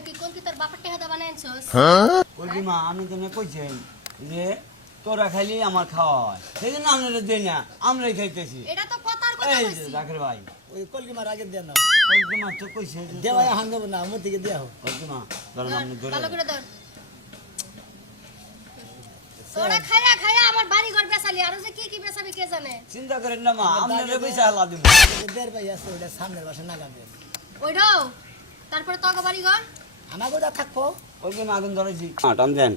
কি কোন কি তোর বাপের টেহাদা বানাইছস কলকি মা আমি তো কইছেন যে তোরা খাইলি আমার খাওয়া হয় সেই জন্য আমরা দেই না আমরাই খাইতেছি এটা তো কথার কথা এই কইছি জাকির ভাই ওই কলকি মার আগে দেন না কলকি মা তো কইছে দেওয়া হান দেব না আমার থেকে দেয়া হোক কলকি মা ধরেন আপনি ধরে ভালো করে ধর তোরা খায়া খায়া আমার বাড়ি ঘর বেচালি আর যে কি কি বেচাবি কে জানে চিন্তা করেন না মা আমরা পয়সা হালা দিব দের ভাই আছে ওটা সামনের বাসা না গাবে ওইটাও তারপরে তোকে বাড়ি ঘর আমাকে ওটা থাকবো কলকি মা আগুন ধরেছি টান দেন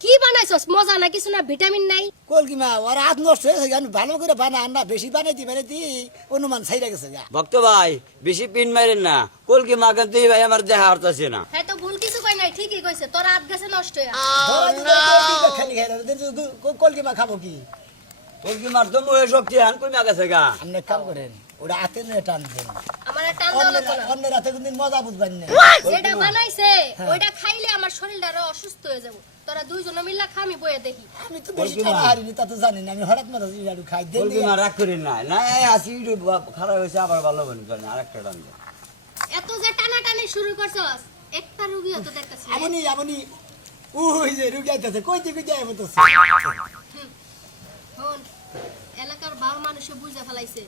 কি বানাইছস মজা না কিছু না ভিটামিন নাই কলকি মা ওর হাত নষ্ট হয়েছে আমি ভালো করে বানা না বেশি বানাইতি অনুমান ছাইরা গেছে গা ভক্ত ভাই বেশি পিন মারেন না কলকি মা কিন্তু ভাই আমার দেখা হরতাছে না হ্যাঁ তো ভুল কিছু কই নাই ঠিকই কইছে তোর হাত গেছে নষ্ট হইয়া খালি খাই কলকি মা খাবো কি কলকি মার তো মুয়ে শক্তি আন কই মা গেছে গা আপনি এক কাম করেন ওটা হাতে নিয়ে টান দেন আমার টান দাও লাগবে না অন্যের হাতে কোনদিন মজা বুঝবেন না যেটা বানাইছে ওইটা খাইলে আমার শরীরটা আরো অসুস্থ হয়ে যাবে তোরা দুইজনে মিল্লা খা আমি বইয়ে দেখি আমি তো বেশি খাওয়া হারিনি তা তো জানি না আমি হঠাৎ মাথা একটু খাই দেন কলকি মা রাগ করেন না না আসি খারাপ হয়েছে আবার ভালো বলেন করেন আরেকটা টান দেন এত যে টানাটানি শুরু করছস একটা রুগী হতে দেখতাছি আপনি ওই যে রুগী আইতাছে কই থেকে যাই মতো হন এলাকার ভালো মানুষে বুঝে ফেলাইছে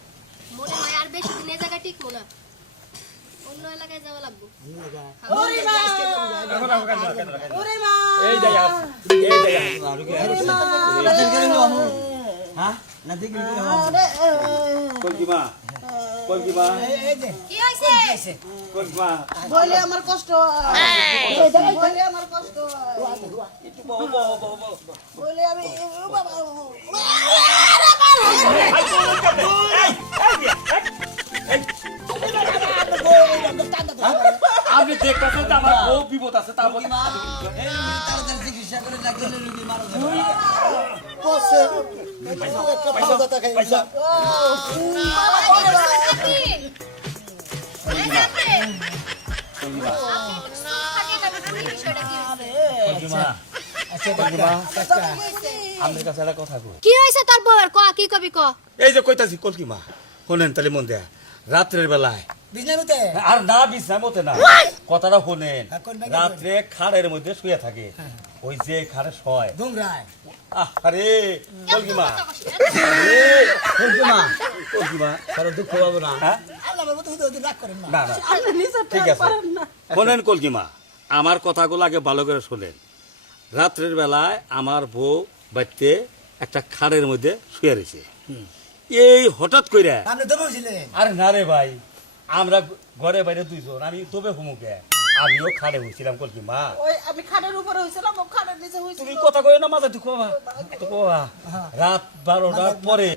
মনে হয় আর বেশি দিন এই জায়গা টিকবো না অন্য এলাকায় যাওয়া লাগবো এই যাই হ্যাঁ না দেখি কলকি মা কলকি মা কি হইছে কলকি মা বলে আমার কষ্ট বলে আমার কষ্ট বলে আমি আপনি দেখতেছেন তো আমার বউ বিপদ আছে তারপর তাড়াতাড়ি চিকিৎসা করে লাগলে রুগী মারা যাবে পয়সা কলকি মা আপনার কাছে একটা কথা কই কি হইছে তোর বউয়ের ক কি কবি ক এই যে কইতাছি কলকি মা শোনেন তাহলে মন দেয়া রাত্রের বেলায় বিজনানুতে আর না বিছনা মতে না কথাটা শোনেন হ্যাঁ, কোন ব্যাগে রাত্রে খাড়ের মধ্যে শুয়ে থাকে ওই যে খাড়ে শয় ঘুমরায় আরে কলকি মা কলকি মা কলকি মা সারা দুঃখ পাবো না হ্যাঁ আল্লাহ বাবু তুই তো রাগ করেন না না না ঠিক আছে শোনেন কলকি মা আমার কথাগুলো আগে ভালো করে শোনেন রাত্রের বেলায় আমার বউ বাড়িতে একটা খাড়ের মধ্যে শুয়ে রয়েছে এই হঠাৎ কইরা আপনি তো বুঝলেন আরে না রে ভাই আমরা ঘরে বাইরে দুইজন আমি তবে হুমুকে আমিও খাড়ে হয়েছিলাম কলকি মা ওই আমি খাটের উপরে হইছিলাম ও খাটের নিচে হইছিল তুমি কথা কই না মাথা দুঃখ রাত 12টার পরে